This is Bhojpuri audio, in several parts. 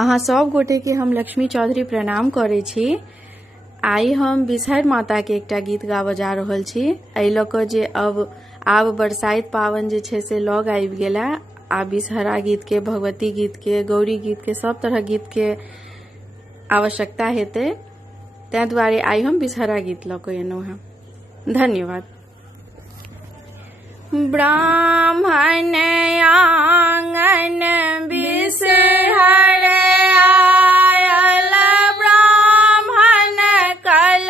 अहाँ सब गोटे के हम लक्ष्मी चौधरी प्रणाम करे छी। आई हम बिसहर माता के एकटा गीत गाबऽ जा रहल छी। एहि लऽ कऽ जे आब बरसाइत पावन जे छै से लग आबि गेला। आ बिसहरा गीत के, भगवती गीत के, गौरी गीत के, सब तरह गीत के आवश्यकता हेतै। तैं दुआरे आई हम बिसहरा गीत लऽ कऽ एलहुँ हैं। धन्यवाद। ब्राह्मण आंगन बिसहर आयल, ब्राह्मण कल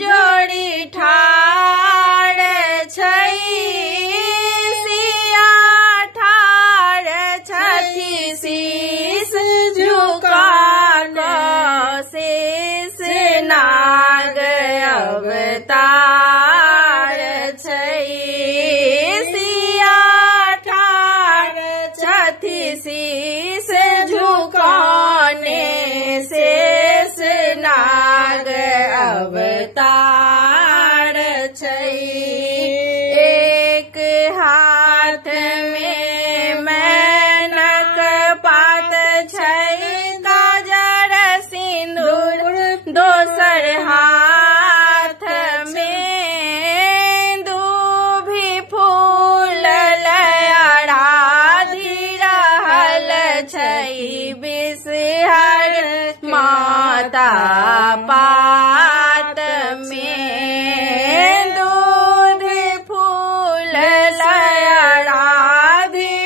जोड़ी ठाढ़ छै, सिया ठाढ़ छथि शीस झुका कऽ, शेष नाग अवतार शीस झुकाने, शेष नाग अवतार छै। एक हाथ में मेनक पात छै, काजर सिंदूर दोसर हाथ में, दूभी फूल बिसहर माता पात में, दूध फूल लहराधी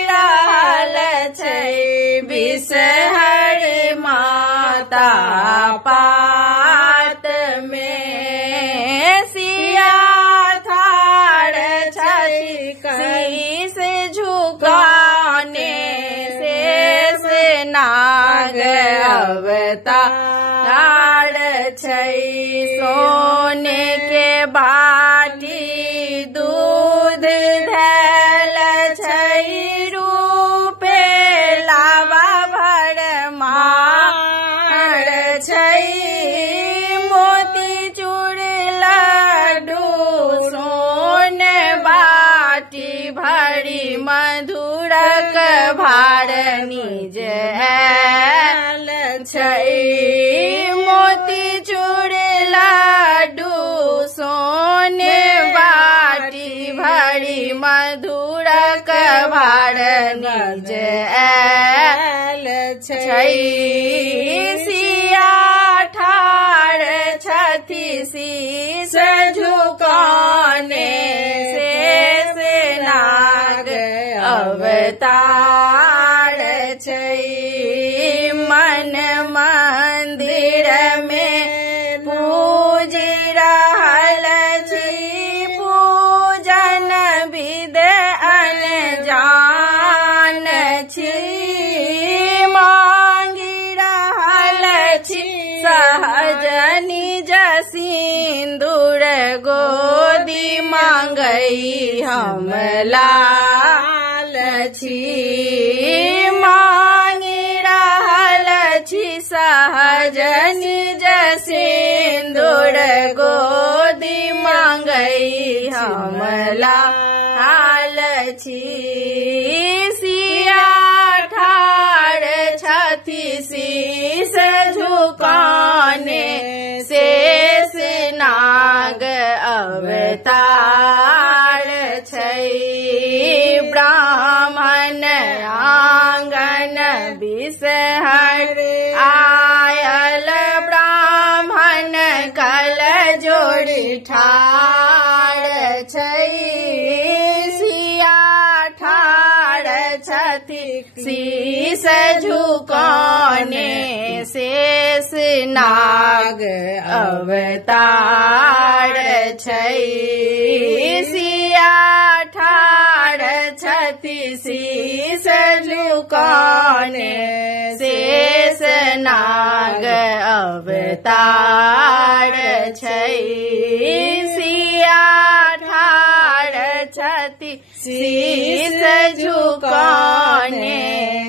रहल छै, बिसहर माता पात में, सिया ठाढ़ छथि शीस झुकाने, नाग अवतार छै। सोने के बाटी दूध धैल छै, रूपे लावा भरमार छै, मोती चूड़ लड्डू सोन बाटी भरी, मधुरक भार निज आयल छै, मोती चूड़ लड्डू सोन बाटी भरी, मधुरक भार निज आयल छै, सिया ठाढ़ छथि शीस झुकाने, शेष नाग अवतार छै। मन मंदिर में पूज रहल छी, पूजन विध अनजान छी, मांगी रहल छी सहज निज सिंदूर, गोदी मांगई हम लाल छी, मांगी रहल छी सहज निज सिंदूर, गोदी मांगई हम लाल छी, सिया ठाढ़ छथि शीस झुकाने, शेष नाग अवतार छै। ब्राह्मण आंगन बिसहर आयल, ब्राह्मण कल जोड़ी ठाढ़ छै, सिया ठाढ़ छथि शीस झुकाने, शेष नाग अवतार छै, सिया ठाढ़ छथि शीस झुकाने, शेष नाग अवतार छै, सिया ठाढ़ छथि शीस झुकाने,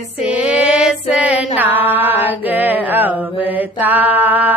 शेष नाग अवतार।